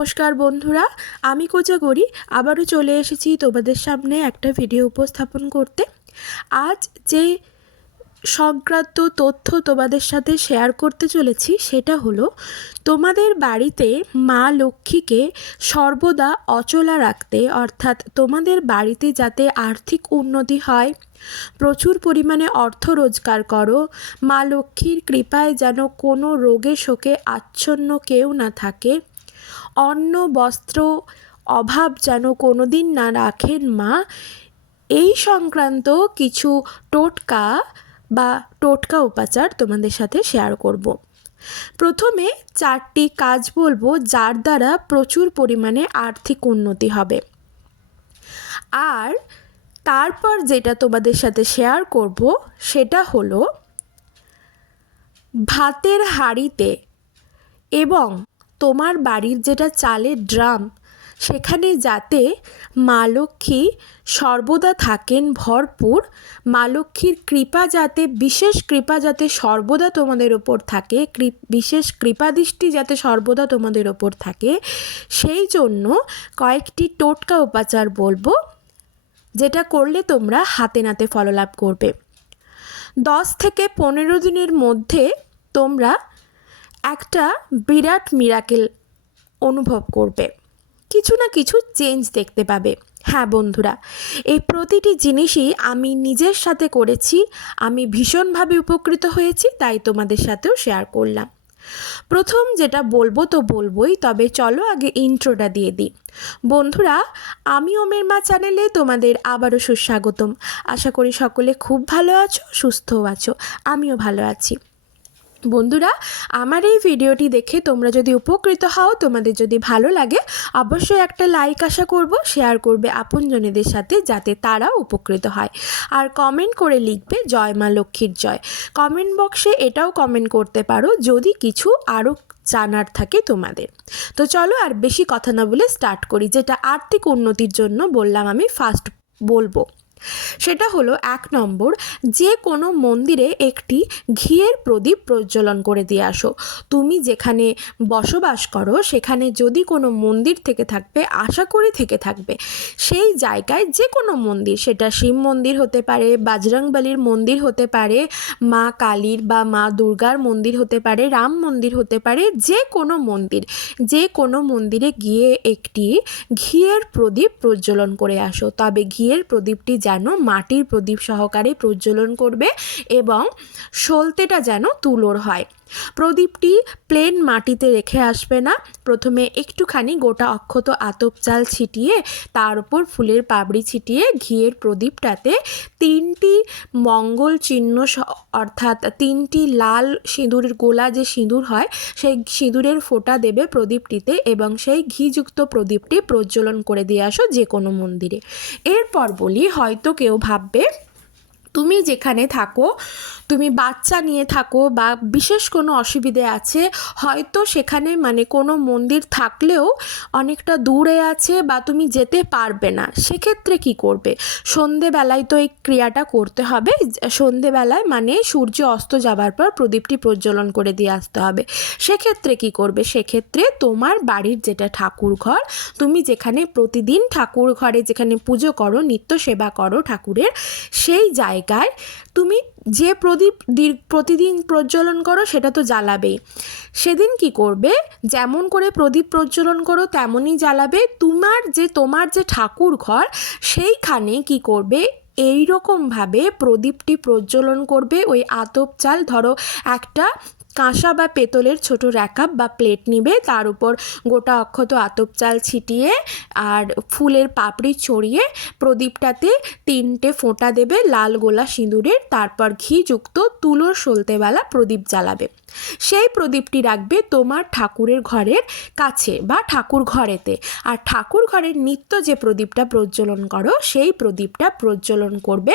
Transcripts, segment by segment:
নমস্কার বন্ধুরা, আমি কোজাগরি আবারও চলে এসেছি তোমাদের সামনে একটা ভিডিও উপস্থাপন করতে। আজ যে সংক্রান্ত তথ্য তোমাদের সাথে শেয়ার করতে চলেছি সেটা হলো, তোমাদের বাড়িতে মা লক্ষ্মীকে সর্বদা অচলা রাখতে, অর্থাৎ তোমাদের বাড়িতে যাতে আর্থিক উন্নতি হয়, প্রচুর পরিমাণে অর্থ রোজগার করো, মা লক্ষ্মীর কৃপায় যেন কোনো রোগে শোকে আচ্ছন্ন কেউ না থাকে, অন্ন বস্ত্র অভাব যেন কোনো দিন না রাখেন মা, এই সংক্রান্ত কিছু টোটকা উপাচার তোমাদের সাথে শেয়ার করব। প্রথমে 4টি কাজ বলবো যার দ্বারা প্রচুর পরিমাণে আর্থিক উন্নতি হবে। আর তারপর যেটা তোমাদের সাথে শেয়ার করব সেটা হলো, ভাতের হাঁড়িতে এবং তোমার বাড়ির যেটা চালের ড্রাম, সেখানে যাতে মা লক্ষ্মী সর্বদা থাকেন ভরপুর, মা লক্ষ্মীর কৃপা যাতে, বিশেষ কৃপা যাতে সর্বদা তোমাদের ওপর থাকে, বিশেষ কৃপাদৃষ্টি যাতে সর্বদা তোমাদের ওপর থাকে, সেই জন্য কয়েকটি টোটকা উপাচার বলবো, যেটা করলে তোমরা হাতে নাতে ফললাভ করবে। 10 থেকে 15 দিনের মধ্যে তোমরা একটা বিরাট মিরাকেল অনুভব করবে, কিছু না কিছু চেঞ্জ দেখতে পাবে। হ্যাঁ বন্ধুরা, এই প্রতিটি জিনিসই আমি নিজের সাথে করেছি, আমি ভীষণভাবে উপকৃত হয়েছি, তাই তোমাদের সাথেও শেয়ার করলাম। প্রথম যেটা বলবো তো বলবোই, তবে চলো আগে ইন্ট্রোটা দিয়ে দিই। বন্ধুরা, আমি ওমের মা চ্যানেলে তোমাদের আবারও সুস্বাগতম। আশা করি সকলে খুব ভালো আছো, সুস্থও আছো, আমিও ভালো আছি। বন্ধুরা, আমার এই ভিডিওটি দেখে তোমরা যদি উপকৃত হও, তোমাদের যদি ভালো লাগে, অবশ্যই একটা লাইক আশা করব, শেয়ার করবে আপনজনেদের সাথে যাতে তারাও উপকৃত হয়। আর কমেন্ট করে লিখবে জয় মা লক্ষ্মীর জয়। কমেন্ট বক্সে এটাও কমেন্ট করতে পারো যদি কিছু আরও জানার থাকে তোমাদের। তো চলো আর বেশি কথা না বলে স্টার্ট করি। যেটা আর্থিক উন্নতির জন্য বললাম আমি ফার্স্ট বলবো, সেটা হলো 1 নম্বর, যে কোনো মন্দিরে একটি ঘিয়ের প্রদীপ প্রজ্বলন করে দিয়ে আসো। তুমি যেখানে বসবাস করো সেখানে যদি কোনো মন্দির থেকে থাকবে, আশা করি থেকে থাকবে, সেই জায়গায় যে কোনো মন্দির, সেটা শিব মন্দির হতে পারে, বজরংবলীর মন্দির হতে পারে, মা কালীর বা মা দুর্গার মন্দির হতে পারে, রাম মন্দির হতে পারে, যে কোনো মন্দিরে গিয়ে একটি ঘিয়ের প্রদীপ প্রজ্বলন করে আসো। তবে ঘিয়ের প্রদীপটি যেন মাটির প্রদীপ সহকারে প্রজ্বলন করবে এবং সলতেটা যেন তুলোর হয়। প্রদীপটি প্লেন মাটিতে রেখে আসবে না। প্রথমে একটুখানি গোটা অক্ষত আতপ চাল ছিটিয়ে, তার উপর ফুলের পাপড়ি ছিটিয়ে ঘিয়ের প্রদীপটাতে 3টি মঙ্গল চিহ্ন, অর্থাৎ 3টি লাল সিঁদুরের গোলা, যে সিঁদুর হয়, সেই সিঁদুরের ফোঁটা দেবে প্রদীপটিতে এবং সেই ঘিযুক্ত প্রদীপটি প্রজ্বলন করে দিয়ে আসো যে কোনো মন্দিরে। এরপর বলি, হয়তো কেউ ভাববে তুমি যেখানে থাকো, তুমি বাচ্চা নিয়ে থাকো বা বিশেষ কোনো অসুবিধে আছে, হয়তো সেখানে কোনো মন্দির থাকলেও অনেকটা দূরে আছে বা তুমি যেতে পারবে না, সেক্ষেত্রে কি করবে? সন্ধেবেলায় তো এই ক্রিয়াটা করতে হবে। সন্ধেবেলায় সূর্য অস্ত যাবার পর প্রদীপটি প্রজ্বলন করে দিয়ে আসতে হবে। সেক্ষেত্রে কি করবে? সেক্ষেত্রে তোমার বাড়ির যেটা ঠাকুর ঘর, তুমি যেখানে প্রতিদিন ঠাকুর ঘরে যেখানে পুজো করো, নিত্য সেবা করো ঠাকুরের, সেই জায়গায় তুমি যে প্রদীপ প্রতিদিন প্রজ্বলন করো সেটা তো জ্বালাবেই। সেদিন কি করবে? যেমন করে প্রদীপ প্রজ্বলন করো তেমনই জ্বালাবে। তোমার যে ঠাকুর ঘর, সেইখানে কি করবে? এই রকমভাবে প্রদীপটি প্রজ্বলন করবে। ওই আতপ চাল, ধরো একটা কাঁসা বা পেতলের ছোট র্যাকাপ বা প্লেট নিবে, তার উপর গোটা অক্ষত আতপ চাল ছিটিয়ে আর ফুলের পাপড়ি ছড়িয়ে প্রদীপটাতে 3টে ফোঁটা দেবে লাল গোলা সিঁদুরের, তারপর ঘিযুক্ত তুলোর সলতেওয়ালা প্রদীপ জ্বালাবে। সেই প্রদীপটি রাখবে তোমার ঠাকুরের ঘরের কাছে বা ঠাকুর ঘরেতে। আর ঠাকুর ঘরের নিত্য যে প্রদীপটা প্রজ্বলন করো, সেই প্রদীপটা প্রজ্বলন করবে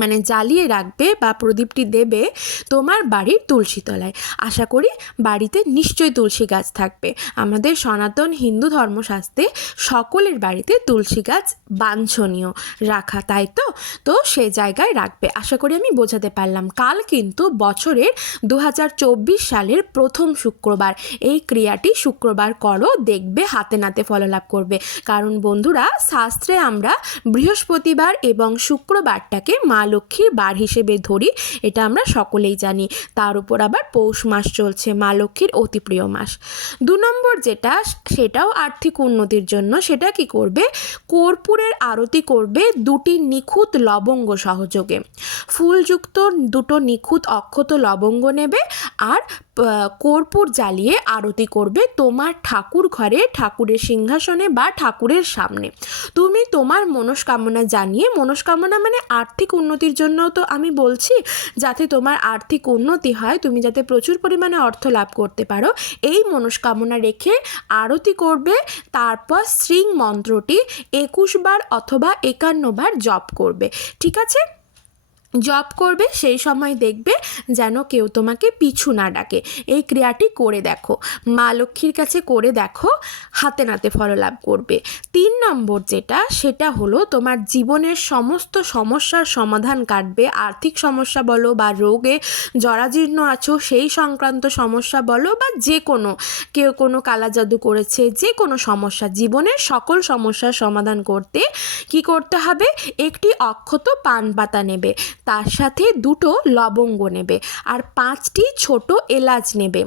মানে জ্বালিয়ে রাখবে বা প্রদীপটি দেবে তোমার বাড়ির তুলসী তলায়। আশা করি বাড়িতে নিশ্চয়ই তুলসী গাছ থাকবে। আমাদের সনাতন হিন্দু ধর্মশাস্ত্রে সকলের বাড়িতে তুলসী গাছ বাঞ্ছনীয় রাখা, তাই তো সে জায়গায় রাখবে। আশা করি আমি বোঝাতে পারলাম। কাল কিন্তু বছরের 2024 সালের প্রথম শুক্রবার। এই ক্রিয়াটি শুক্রবার করো, দেখবে হাতে নাতে ফললাভ করবে। কারণ বন্ধুরা, শাস্ত্রে আমরা বৃহস্পতিবার এবং শুক্রবারটাকে মা লক্ষ্মীর বার হিসেবে ধরি, এটা আমরা সকলেই জানি। তার উপর আবার পৌষ মাস চলছে, মা লক্ষ্মীর অতি প্রিয় মাস। 2 নম্বর যেটা, সেটাও আর্থিক উন্নতির জন্য। সেটা কি করবে? কর্পূরের আরতি করবে 2টি নিখুঁত লবঙ্গ সহযোগে। ফুলযুক্ত 2টো নিখুঁত অক্ষত লবঙ্গ নেবে আর কর্পূর জ্বালিয়ে আরতি করবে তোমার ঠাকুর ঘরে, ঠাকুরের সিংহাসনে বা ঠাকুরের সামনে। তুমি তোমার মনস্কামনা জানিয়ে, মনস্কামনা মানে আর্থিক উন্নতির জন্য তো আমি বলছি, যাতে তোমার আর্থিক উন্নতি হয়, তুমি যাতে প্রচুর পরিমাণে অর্থ লাভ করতে পারো, এই মনস্কামনা রেখে আরতি করবে। তারপর শ্রীং মন্ত্রটি 21 বার অথবা 51 বার জপ করবে। ঠিক আছে? জপ করবে, সেই সময় দেখবে যেন কেউ তোমাকে পিছু না ডাকে। এই ক্রিয়াটি করে দেখো, মা লক্ষ্মীর কাছে করে দেখো, হাতে নাতে ফললাভ করবে। 3 নম্বর যেটা, সেটা হলো তোমার জীবনের সমস্ত সমস্যার সমাধান কাটবে। আর্থিক সমস্যা বলো বা রোগে জরাজীর্ণ আছো সেই সংক্রান্ত সমস্যা বলো, বা যে কোনো কেউ কোনো কালা জাদু করেছে, যে কোনো সমস্যা, জীবনের সকল সমস্যার সমাধান করতে কি করতে হবে? একটি অক্ষত পান পাতা নেবে, তার সাথে 2টো লবঙ্গ নেবে আর 5টি ছোট এলাচ নেবে।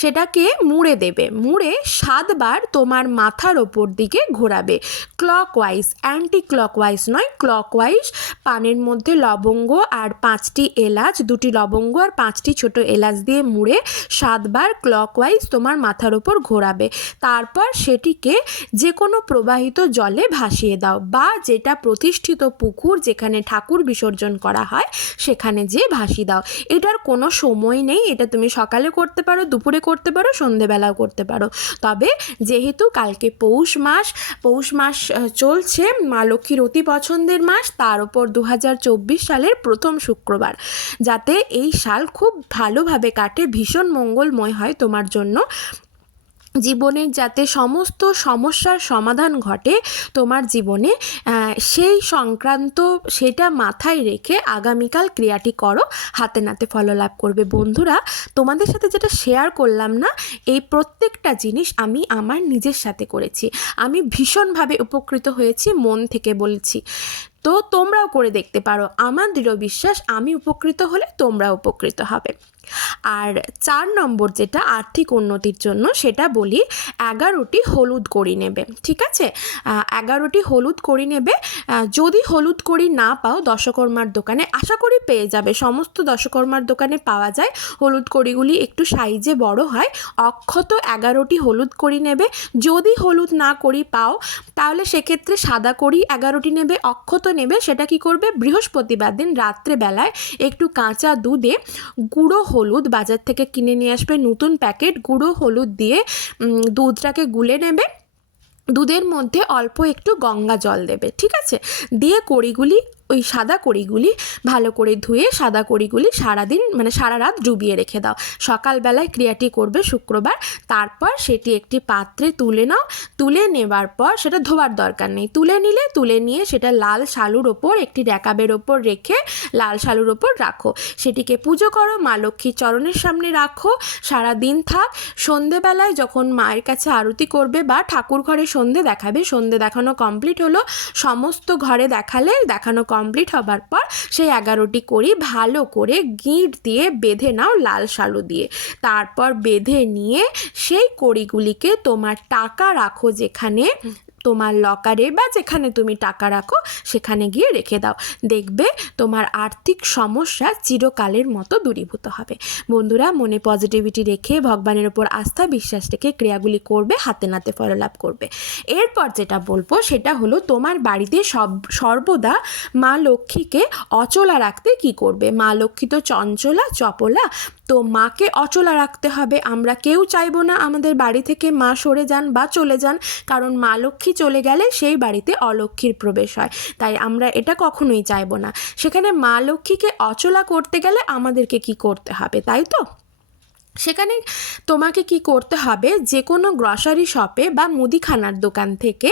সেটাকে মুড়ে দেবে, মুড়ে 7 বার তোমার মাথার ওপর দিকে ঘোরাবে। ক্লকওয়াইজ, অ্যান্টি ক্লকওয়াইজ নয়, ক্লকওয়াইজ। পানের মধ্যে লবঙ্গ আর 5টি এলাচ, 2টি লবঙ্গ আর 5টি ছোট এলাচ দিয়ে মুড়ে 7 বার ক্লকওয়াইজ তোমার মাথার ওপর ঘোরাবে। তারপর সেটিকে যে কোনো প্রবাহিত জলে ভাসিয়ে দাও, বা যেটা প্রতিষ্ঠিত পুকুর, যেখানে ঠাকুর বিসর্জন করা হয়, সেখানে যে ভাসিয়ে দাও। এটার কোনো সময় নেই, এটা তুমি সকালে করতে পারো, দুপুরে করতে পারো, সন্ধেবেলাও করতে পারো। তবে যেহেতু কালকে পৌষ মাস চলছে, মা লক্ষ্মীর অতি পছন্দের মাস, তার উপর 2024 সালের প্রথম শুক্রবার, যাতে এই সাল খুব ভালোভাবে কাটে, ভীষণ মঙ্গলময় হয় তোমার জন্য, জীবনের যাতে সমস্ত সমস্যার সমাধান ঘটে তোমার জীবনে, সেই সংক্রান্ত সেটা মাথায় রেখে আগামীকাল ক্রিয়াটি করো, হাতে নাতে ফললাভ করবে। বন্ধুরা, তোমাদের সাথে যেটা শেয়ার করলাম না, এই প্রত্যেকটা জিনিস আমি আমার নিজের সাথে করেছি, আমি ভীষণভাবে উপকৃত হয়েছি, মন থেকে বলছি। তো তোমরাও করে দেখতে পারো, আমার দৃঢ় বিশ্বাস আমি উপকৃত হলে তোমরা উপকৃত হবে। আর 4 নম্বর যেটা আর্থিক উন্নতির জন্য, সেটা বলি 11টি হলুদ কড়ি নেবে। ঠিক আছে? 11টি হলুদ কড়ি নেবে। যদি হলুদ কড়ি না পাও দশকর্মার দোকানে, আশা করি পেয়ে যাবে, সমস্ত দশকর্মার দোকানে পাওয়া যায়। হলুদ কড়িগুলি একটু সাইজে বড় হয়। অক্ষত 11টি হলুদ কড়ি নেবে। যদি হলুদ না কড়ি পাও তাহলে সেক্ষেত্রে সাদা কড়ি 11টি নেবে, অক্ষত নেবে। সেটা কি করবে? বৃহস্পতিবার দিন রাত্রেবেলায় একটু কাঁচা দুধে গুঁড়ো হলুদ বাজার থেকে কিনে নিয়ে আসবে, নতুন প্যাকেট গুঁড়ো হলুদ দিয়ে দুধটাকে গুলে নেবে। দুধের মধ্যে অল্প একটু গঙ্গা জল দেবে। ঠিক আছে? দিয়ে কড়িগুলি, ওই সাদা কড়িগুলি ভালো করে ধুয়ে সাদা কড়িগুলি সারাদিন মানে সারা রাত ডুবিয়ে রেখে দাও। সকালবেলায় ক্রিয়াটি করবে শুক্রবার। তারপর সেটি একটি পাত্রে তুলে নাও। তুলে নেবার পর সেটা ধোবার দরকার নেই, তুলে নিয়ে সেটা লাল শালুর ওপর, একটি র্যাকাবের ওপর রেখে লাল শালুর ওপর রাখো। সেটিকে পুজো করো, মা লক্ষ্মীর চরণের সামনে রাখো, সারা দিন থাক। সন্ধেবেলায় যখন মায়ের কাছে আরতি করবে বা ঠাকুর ঘরে সন্ধে দেখাবে, সন্ধে দেখানো কমপ্লিট হলো, সমস্ত ঘরে দেখানো কমপ্লিট হবার পর সেই 11টি কড়ি ভালো করে গিঁট দিয়ে বেঁধে নাও লাল শালু দিয়ে। তারপর বেঁধে নিয়ে সেই কড়িগুলিকে তোমার টাকা রাখো যেখানে, তোমার লকারে বা যেখানে তুমি টাকা রাখো সেখানে গিয়ে রেখে দাও। দেখবে তোমার আর্থিক সমস্যা চিরকালের মতো দূরীভূত হবে। বন্ধুরা, মনে পজিটিভিটি রেখে ভগবানের ওপর আস্থা বিশ্বাস রেখে ক্রিয়াগুলি করবে, হাতে নাতে ফললাভ করবে। এরপর যেটা বলবো সেটা হলো তোমার বাড়িতে সর্বদা মা লক্ষ্মীকে অচলা রাখতে কি করবে। মা লক্ষ্মী তো চঞ্চলা চপলা, তো মাকে অচলা রাখতে হবে। আমরা কেউ চাইবো না আমাদের বাড়ি থেকে মা সরে যান বা চলে যান, কারণ মা লক্ষ্মী চলে গেলে সেই বাড়িতে অলক্ষ্মীর প্রবেশ হয়, তাই আমরা এটা কখনোই চাইবো না। সেখানে মা লক্ষ্মীকে অচলা করতে গেলে আমাদেরকে কি করতে হবে, তাই তো? সেখানে তোমাকে কি করতে হবে, যে কোনো গ্রসারি শপে বা মুদিখানার দোকান থেকে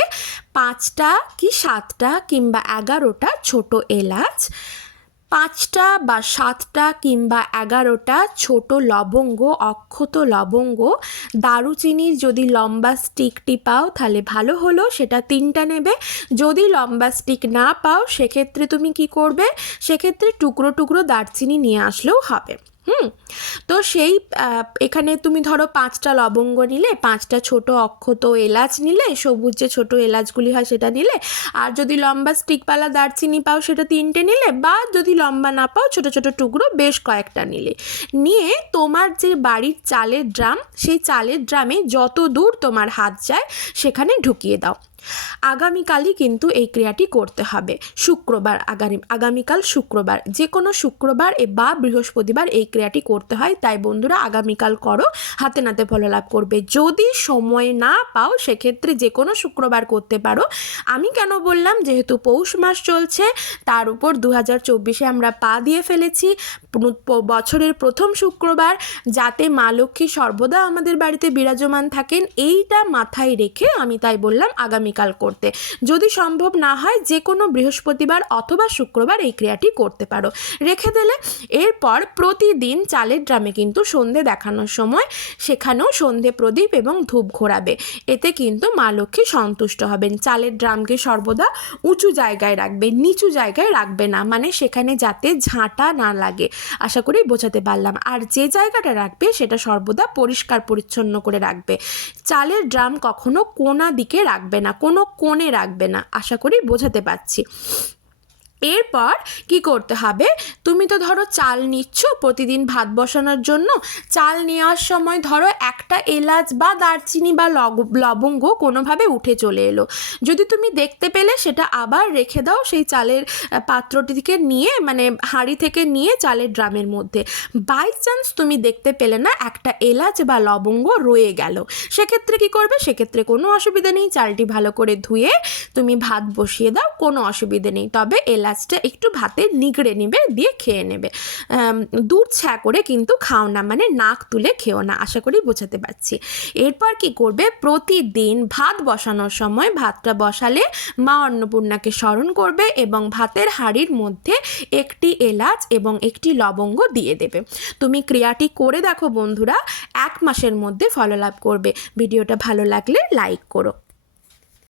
5টা কি 7টা কিংবা 11টা ছোট এলাচ, 5টা বা 7টা কিংবা 11টা ছোট লবঙ্গ, অক্ষত লবঙ্গ, দারুচিনির যদি লম্বা স্টিকটি পাও তাহলে ভালো হলো, সেটা 3টা নেবে। যদি লম্বা স্টিক না পাও সেক্ষেত্রে তুমি কি করবে, সেক্ষেত্রে টুকরো টুকরো দারচিনি নিয়ে আসলেও হবে। তো সেই এখানে তুমি ধরো 5টা লবঙ্গ নিলে, 5টা ছোট অক্ষত এলাচ নিলে, সবুজ যে ছোট এলাচগুলি হয় সেটা নিলে, আর যদি লম্বা স্টিকওয়ালা দারচিনি পাও সেটা 3টে নিলে, বা যদি লম্বা না পাও ছোট ছোট টুকরো বেশ কয়েকটা নিলে, নিয়ে তোমার যে বাড়ির চালের ড্রাম, সেই চালের ড্রামে যত দূর তোমার হাত যায় সেখানে ঢুকিয়ে দাও। আগামীকালই কিন্তু এই ক্রিয়াটি করতে হবে, শুক্রবার, আগামীকাল শুক্রবার, যে কোনো শুক্রবার বা বৃহস্পতিবার এই ক্রিয়াটি করতে হয়। তাই বন্ধুরা আগামীকাল করো, হাতে নাতে ফললাভ করবে। যদি সময় না পাও সেক্ষেত্রে যে কোনো শুক্রবার করতে পারো। আমি কেন বললাম, যেহেতু পৌষ মাস চলছে, তার উপর 2024-এ আমরা পা দিয়ে ফেলেছি, বছরের প্রথম শুক্রবার, যাতে মা লক্ষ্মী সর্বদা আমাদের বাড়িতে বিরাজমান থাকেন, এইটা মাথায় রেখে আমি তাই বললাম আগামীকাল করতে। যদি সম্ভব না হয় যে কোনো বৃহস্পতিবার অথবা শুক্রবার এই ক্রিয়াটি করতে পারো, রেখে দিলে। এরপর প্রতিদিন চালের ড্রামে কিন্তু সন্ধে দেখানোর সময় সেখানেও সন্ধে প্রদীপ এবং ধূপ ঘোরাবে। এতে কিন্তু মা লক্ষ্মী সন্তুষ্ট হবেন। চালের ড্রামকে সর্বদা উঁচু জায়গায় রাখবে, নিচু জায়গায় রাখবে না, মানে সেখানে যাতে ঝাঁটা না লাগে। আশা করি বোঝাতে পারলাম। আর যে জায়গাটা রাখবে সেটা সর্বদা পরিষ্কার পরিচ্ছন্ন করে রাখবে। চালের ড্রাম কখনো কোণা দিকে রাখবে না, কোনো কোণে রাখবে না। আশা করি বোঝাতে পারছি। এরপর কি করতে হবে, তুমি তো ধরো চাল নিচ্ছ প্রতিদিন ভাত বসানোর জন্য, চাল নেওয়ার সময় ধরো একটা এলাচ বা দারচিনি বা লবঙ্গ কোনোভাবে উঠে চলে এলো, যদি তুমি দেখতে পেলে সেটা আবার রেখে দাও সেই চালের পাত্রটি থেকে নিয়ে, মানে হাঁড়ি থেকে নিয়ে চালের ড্রামের মধ্যে। বাই চান্স তুমি দেখতে পেলে না একটা এলাচ বা লবঙ্গ রয়ে গেল, সেক্ষেত্রে কি করবে, সেক্ষেত্রে কোনো অসুবিধা নেই, চালটি ভালো করে ধুয়ে তুমি ভাত বসিয়ে দাও, কোনো অসুবিধে নেই। তবে এলাচটা একটু ভাতে নিগড়ে নেবে, দিয়ে খেয়ে নেবে। দুধ ছ্যা করে কিন্তু খাও না, মানে নাক তুলে খেও না। আশা করি বোঝাতে পারছি। এরপর কি করবে, প্রতিদিন ভাত বসানোর সময় ভাতটা বসালে মা অন্নপূর্ণাকে স্মরণ করবে এবং ভাতের হাঁড়ির মধ্যে একটি এলাচ এবং একটি লবঙ্গ দিয়ে দেবে। তুমি ক্রিয়াটি করে দেখো বন্ধুরা, 1 মাসের মধ্যে ফললাভ করবে। ভিডিওটা ভালো লাগলে লাইক করো।